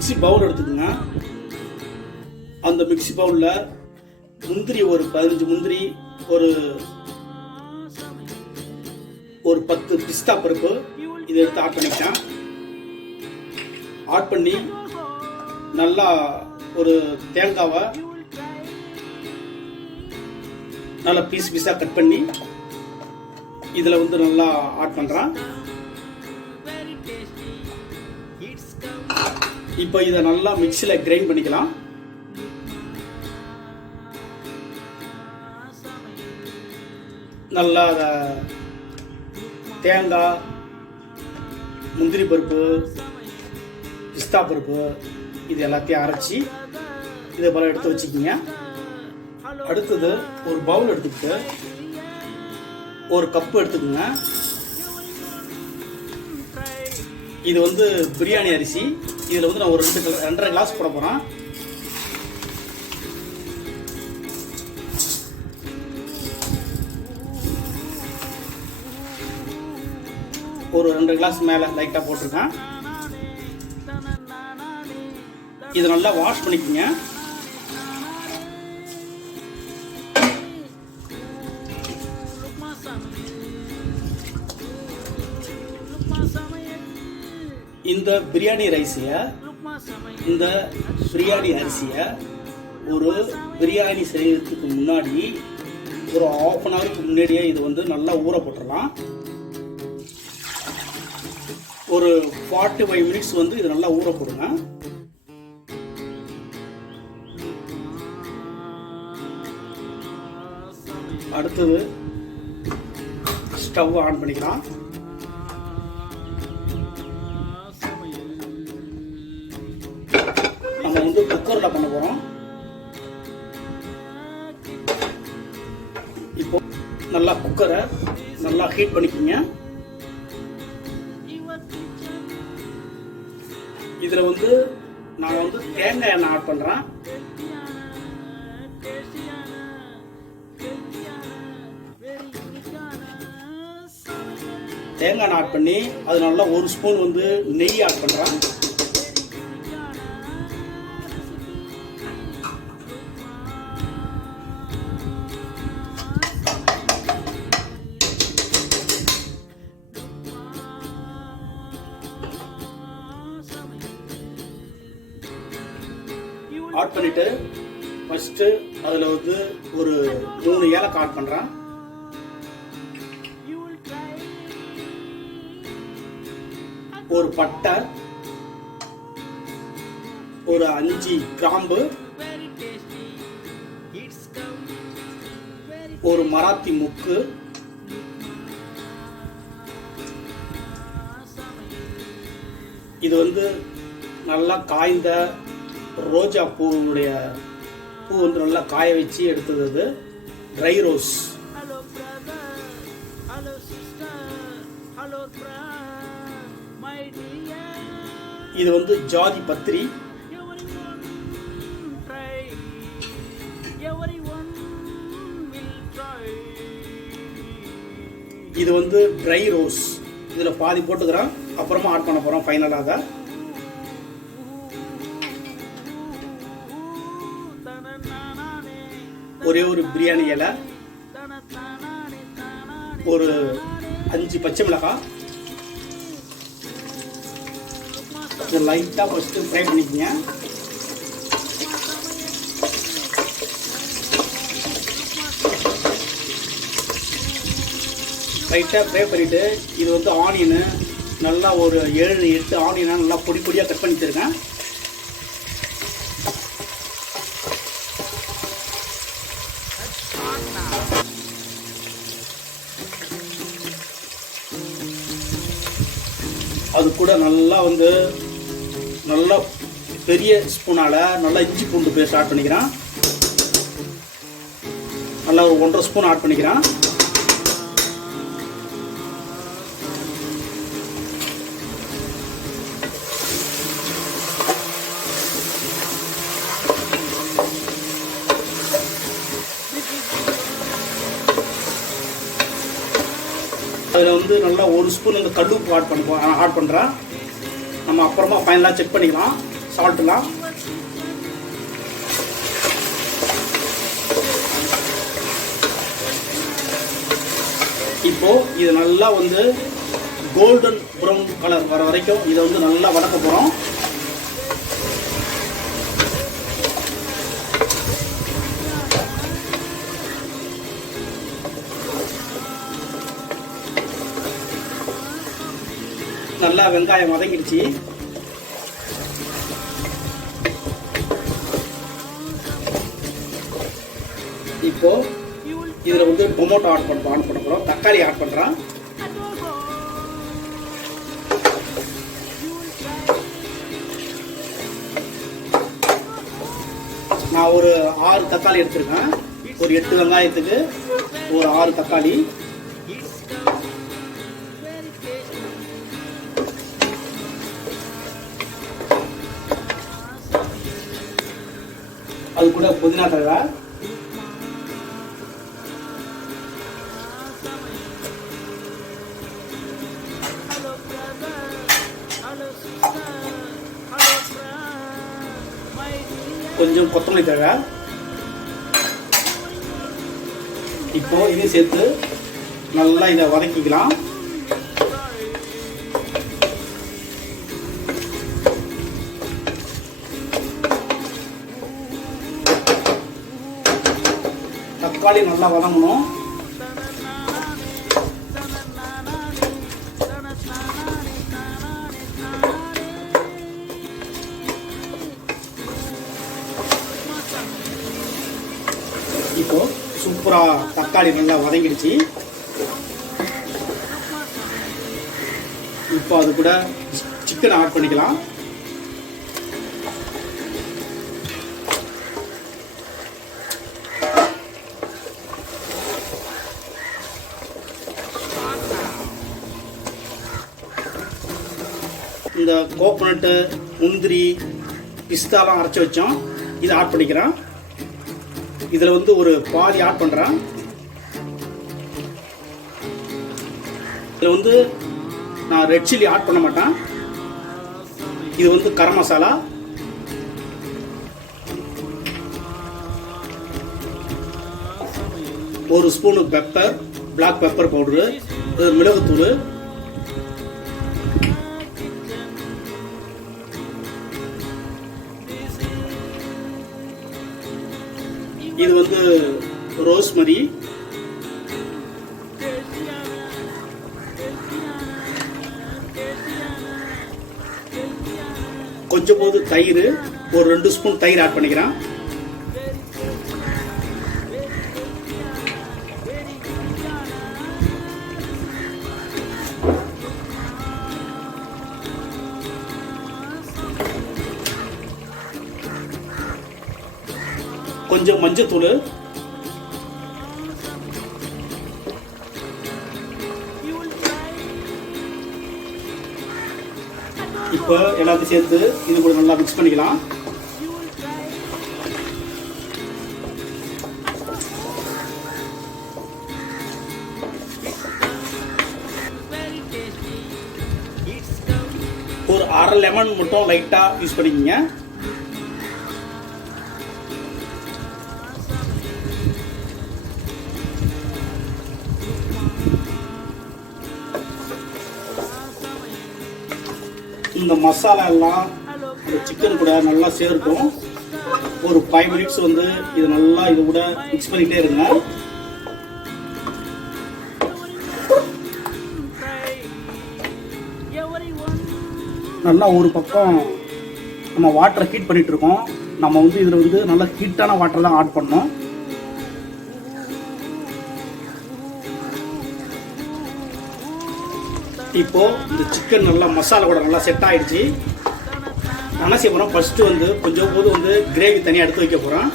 Mixie Pavul எடுத்துக்கோங்க. அந்த mixie பவுலில் முந்திரி ஒரு பதினஞ்சு முந்திரி ஒரு ஒரு பத்து பிஸ்தா பருப்பு இதை எடுத்து ஆட் பண்ணிக்கிட்டேன் ஆட் பண்ணி நல்லா ஒரு தேங்காவை நல்லா பீஸ் பீஸாக கட் பண்ணி இதில் வந்து நல்லா ஆட் பண்ணுறேன் இப்போ இதை நல்லா மிக்சியில் கிரைண்ட் பண்ணிக்கலாம். நல்லா அதை தேங்காய் முந்திரி பருப்பு பிஸ்தா பருப்பு இது எல்லாத்தையும் அரைச்சி இதை போல் எடுத்து வச்சுக்கிங்க. அடுத்தது ஒரு பவுல் எடுத்துக்கிட்டு ஒரு கப்பு எடுத்துக்கோங்க. இது வந்து பிரியாணி அரிசி. இதில் வந்து நான் ஒரு ரெண்டு ரெண்டரை கிளாஸ் போட போகிறேன் ஒரு ரெண்டு கிளாஸ் மேலே லைட்டாக போட்டிருக்கேன். இதை நல்லா வாஷ் பண்ணிக்கோங்க. இந்த பிரியாணி ரைஸிய இந்த பிரியாணி அரிசியை ஒரு பிரியாணி செய்யறதுக்கு முன்னாடி ஒரு ஆஃப் அன் ஹவருக்கு முன்னாடியே இது வந்து நல்லா ஊற போட்டுடலாம். ஒரு ஃபார்ட்டி ஃபைவ் மினிட்ஸ் வந்து இது நல்லா ஊற போடுங்க. அடுத்தது ஸ்டவ் ஆன் பண்ணிக்கலாம். இதை வந்து குக்கரில் பண்ண போகிறோம் இப்போ நல்லா குக்கரை நல்லா ஹீட் பண்ணிக்கோங்க. இதில் வந்து நான் வந்து தேங்காய் எண்ணெய் ஆட் பண்ணுறேன் தேங்காய் எண்ணெய் ஆட் பண்ணி அது நல்லா ஒரு ஸ்பூன் வந்து நெய் ஆட் பண்ணுறேன் கட் பண்ணிட்டு ஃபஸ்ட்டு அதில் வந்து ஒரு மூணு ஏலக்காய் ஆட் பண்ணுறேன் ஒரு பட்டை ஒரு அஞ்சு கிராம்பு ஒரு மராத்தி முக்கு இது வந்து நல்லா காய்ந்த ரோஜா பூவுடைய பூ வந்து நல்லா காய வச்சு எடுத்தது அது ட்ரை ரோஸ். இது வந்து ஜாதி பத்திரி. இது வந்து ட்ரை ரோஸ். இதில் பாதி போட்டுக்கிறேன் அப்புறமா ஆட் பண்ண போகிறோம் ஃபைனலாக அதை ஒரே ஒரு பிரியாணி இலை ஒரு அஞ்சு பச்சை மிளகாய். இதை லைட்டாக ஃபஸ்ட்டு ஃப்ரை பண்ணிக்கங்க. லைட்டாக ஃப்ரை பண்ணிவிட்டு இது வந்து ஆனியனு நல்லா ஒரு ஏழு எட்டு ஆனியனை நல்லா பொடி பொடியாக கட் பண்ணி வச்சிருக்கேன். நல்லா வந்து நல்லா பெரிய ஸ்பூனால் நல்லா இஞ்சி பூண்டு பேஸ்ட் ஆட் பண்ணிக்கிறேன். நல்லா ஒரு ஒன்றரை ஸ்பூன் ஆட் பண்ணிக்கிறேன். அதில் வந்து நல்லா ஒரு ஸ்பூன் இந்த கடுப்பு ஆட் பண்ணுவோம் ஆட் பண்ணுறேன் நம்ம அப்புறமா ஃபைனலாக செக் பண்ணிக்கலாம். சால்ட்டுலாம் இப்போ இது நல்லா வந்து கோல்டன் ப்ரௌன் கலர் வர வரைக்கும் இதை வந்து நல்லா வதக்க போகிறோம் நல்லா வெங்காயம் வதங்கிடுச்சு. இப்போ இதில் வந்து டொமோட்டோ ஆட் பண்ண ஆட் பண்ண போகிறோம் தக்காளி ஆட் பண்ணுறோம் நான் ஒரு ஆறு தக்காளி எடுத்திருக்கேன். ஒரு எட்டு வெங்காயத்துக்கு ஒரு ஆறு தக்காளி. அது கூட புதினா தழை. கொஞ்சம் கொத்தமல்லி தழை இப்போ இதையும் சேர்த்து நல்லா இதை வதக்கிக்கலாம். தக்காளி நல்லா வதங்கணும். சூப்பரா தக்காளி நல்லா வதங்கிடுச்சு. இப்போ அது கூட சிக்கன் ஆட் பண்ணிக்கலாம். இந்த கோகோனட்டு முந்திரி பிஸ்தாலாம் அரைச்சி வச்சோம். இதை ஆட் பண்ணிக்கிறேன். இதில் வந்து ஒரு பாதி ஆட் பண்ணுறேன் இதில் வந்து நான் ரெட் சில்லி ஆட் பண்ண மாட்டேன். இது வந்து கரம் மசாலா. ஒரு spoon pepper black pepper powder மிளகுத்தூள் இது வந்து ரோஸ்மரி. கொஞ்சம் போது தயிர் ஒரு ரெண்டு ஸ்பூன் தயிர் ஆட் பண்ணிக்கிறேன். கொஞ்சம் மஞ்சத்தூள் இப்போ எல்லாத்தையும் சேர்த்து இது கூட நல்லா மிக்ஸ் பண்ணிக்கலாம். ஒரு அரை லெமன் மட்டும் லைட்டாக யூஸ் பண்ணிக்கோங்க. இந்த மசாலா எல்லாம் அந்த சிக்கன் கூட நல்லா சேர்க்கும். ஒரு ஃபைவ் மினிட்ஸ் வந்து இது நல்லா இது கூட மிக்ஸ் பண்ணிட்டே இருங்க. நல்லா ஒரு பக்கம் நம்ம வாட்டரை ஹீட் பண்ணிட்டு இருக்கோம். நம்ம வந்து இதில் வந்து நல்லா ஹீட்டான வாட்டர் தான் ஆட் பண்ணோம் இப்போ இந்த சிக்கன் நல்லா மசாலா கூட நல்லா செட் ஆயிடுச்சு. நான் என்ன செய்ய போகிறோம் ஃபஸ்ட்டு வந்து கொஞ்சம் போது வந்து கிரேவி தனியாக எடுத்து வைக்க போகிறோம்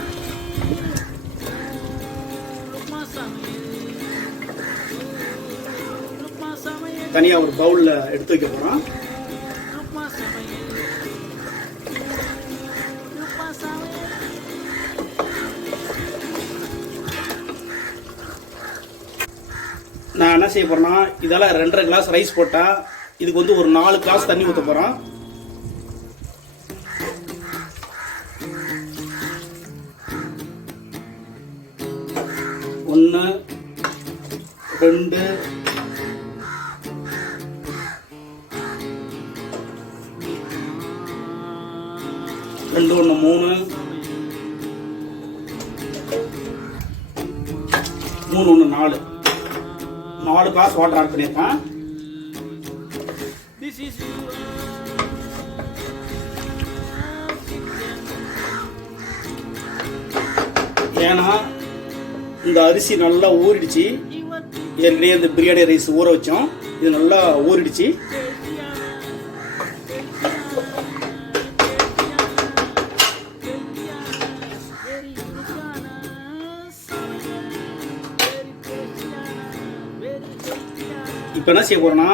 தனியாக ஒரு பவுலில் எடுத்து வைக்க போகிறோம் என்ன செய்ய போகிறேன்னா இதெல்லாம் ரெண்டரை கிளாஸ் ரைஸ் போட்டால் இதுக்கு வந்து ஒரு நாலு கிளாஸ் தண்ணி ஊற்ற போகிறோம் ஒன்று ரெண்டு ரெண்டு ஒன்று மூணு மூணு ஒன்று நாலு. ஆட் பண்ணியிருக்கேன் This is ஏன்னா இந்த அரிசி நல்லா ஊறிடுச்சு. ஏற்கனவே இந்த பிரியாணி ரைஸ் ஊற வச்சோம். இது நல்லா ஊறிடுச்சு. இப்போ என்ன செய்ய போறேன்னா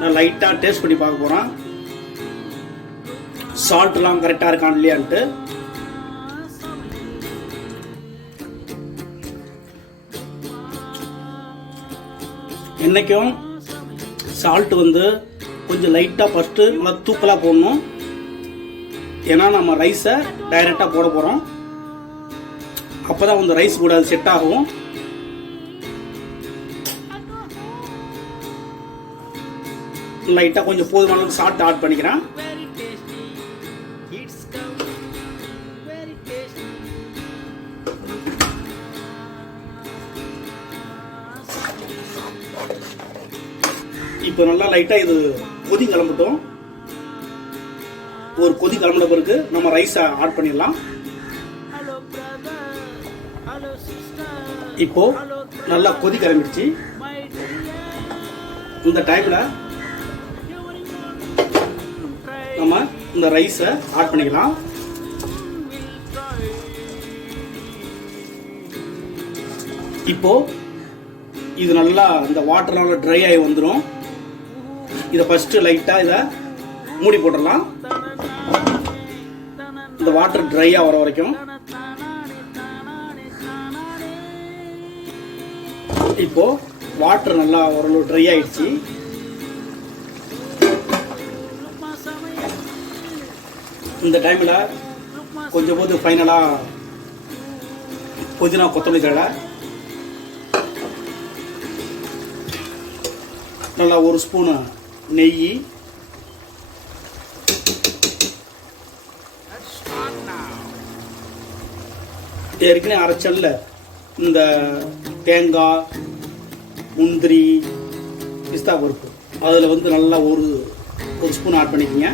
நான் லைட்டாக டேஸ்ட் பண்ணி பார்க்க போகிறேன் சால்ட்லாம் கரெக்டாக இருக்கான் இல்லையான்ட்டு. என்றைக்கும் சால்ட் வந்து கொஞ்சம் லைட்டாக ஃபஸ்ட்டு நல்லா தூக்கலாக போடணும். ஏன்னா நம்ம ரைஸை டைரெக்டாக போட போகிறோம் அப்போ தான் வந்து ரைஸ் கூட அது செட் ஆகும். லைட்டாக கொஞ்சம் போதுமான அளவுக்கு சால்ட் ஆட் பண்ணிக்கிறேன். இப்போ நல்லா லைட்டாக இது கொதி கிளம்பட்டும். ஒரு கொதி கிளம்புன பிறகு நம்ம ரைஸை ஆட் பண்ணிடலாம். இப்போ நல்லா கொதி கிளம்பிடுச்சு. இந்த டைமில் இந்த ரைஸை ஆட் பண்ணிக்கலாம். இப்போ இது நல்லா இந்த வாட்டர் நல்லா ட்ரை ஆகி வந்துடும் இதை ஃபஸ்ட்டு லைட்டாக இதை மூடி போட்டுடலாம். இந்த வாட்டர் ட்ரை ஆகிற வரைக்கும். இப்போ வாட்டர் நல்லா ஓரளவு ட்ரை ஆயிடுச்சு. இந்த டைமில் கொஞ்சம் போது ஃபைனலாக புதினா கொத்தமல்லி தழை. நல்லா ஒரு ஸ்பூனு நெய். ஏற்கனவே அரைச்சல்ல. இந்த தேங்காய் முந்திரி பிஸ்தா பருப்பு. அதில் வந்து நல்லா ஒரு ஒரு ஸ்பூன் ஆட் பண்ணிக்கோங்க.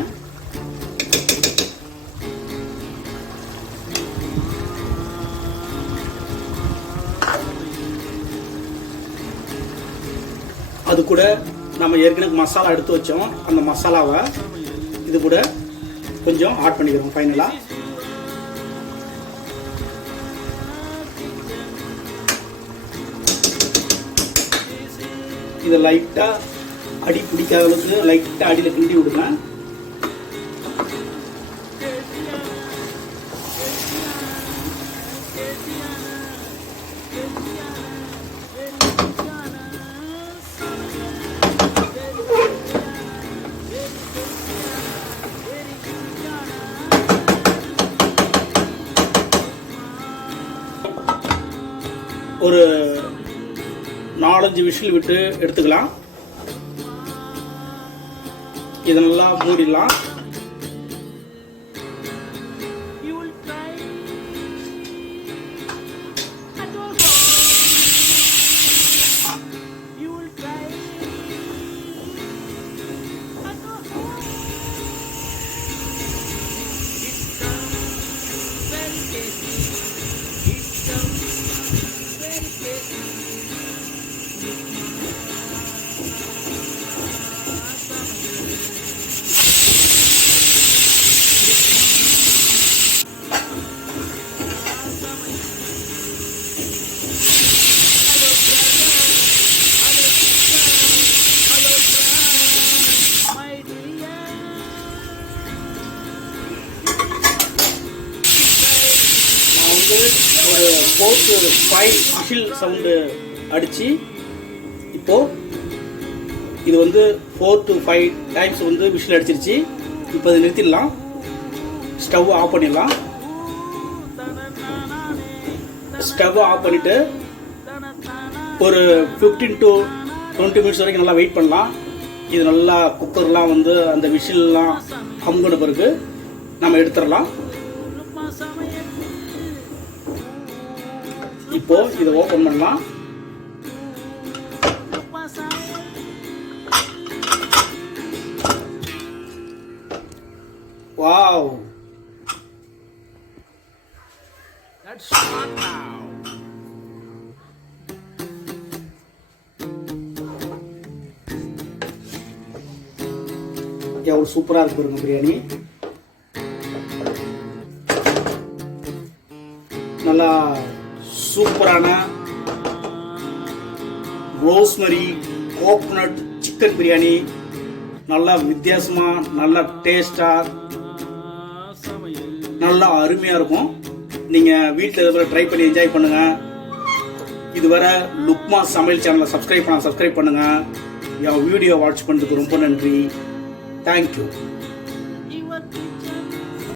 அது கூட நம்ம ஏற்கனவே மசாலா எடுத்து வச்சோம். அந்த மசாலாவை இது கூட கொஞ்சம் ஆட் பண்ணிக்கிறோம் ஃபைனலாக இதை லைட்டாக அடி பிடிக்காத அளவுக்கு லைட்டாக அடியில் கிண்டி விடுங்க. ஒரு நாலஞ்சு விஷயம் விட்டு எடுத்துக்கலாம். இதை நல்லா மூடிடலாம். ஒரு ஃபோர்த்து ஃபைவ் விசில் சவுண்டு அடித்து இப்போது இது வந்து ஃபோர் டு ஃபைவ் டைம்ஸ் வந்து விஷில் அடிச்சிருச்சு. இப்போ இதை நிறுத்திடலாம். ஸ்டவ் ஆஃப் பண்ணிடலாம். ஸ்டவ் ஆஃப் பண்ணிவிட்டு ஒரு ஃபிஃப்டீன் டு டுவெண்ட்டி மினிட்ஸ் வரைக்கும் நல்லா வெயிட் பண்ணலாம். இது நல்லா குக்கர்லாம் வந்து அந்த விசில்லாம் கம்முன பிறகு நம்ம எடுத்துடலாம். இப்போ இதை ஓப்பன் பண்ணலாம். Wow Let's start now. எவ்வளோ சூப்பராக இருக்கு பாருங்க பிரியாணி. நல்லா சூப்பரான ரோஸ்மரி கோகோனட் சிக்கன் பிரியாணி. நல்லா வித்தியாசமாக நல்லா டேஸ்டாக நல்லா அருமையாக இருக்கும். நீங்கள் வீட்டில் இருக்கிற ட்ரை பண்ணி என்ஜாய் பண்ணுங்கள் இதுவரை லுக்மா சமையல் சேனலை சப்ஸ்கிரைப் பண்ண சப்ஸ்கிரைப் பண்ணுங்கள் என் வீடியோ வாட்ச் பண்ணுறதுக்கு ரொம்ப நன்றி. தேங்க்யூ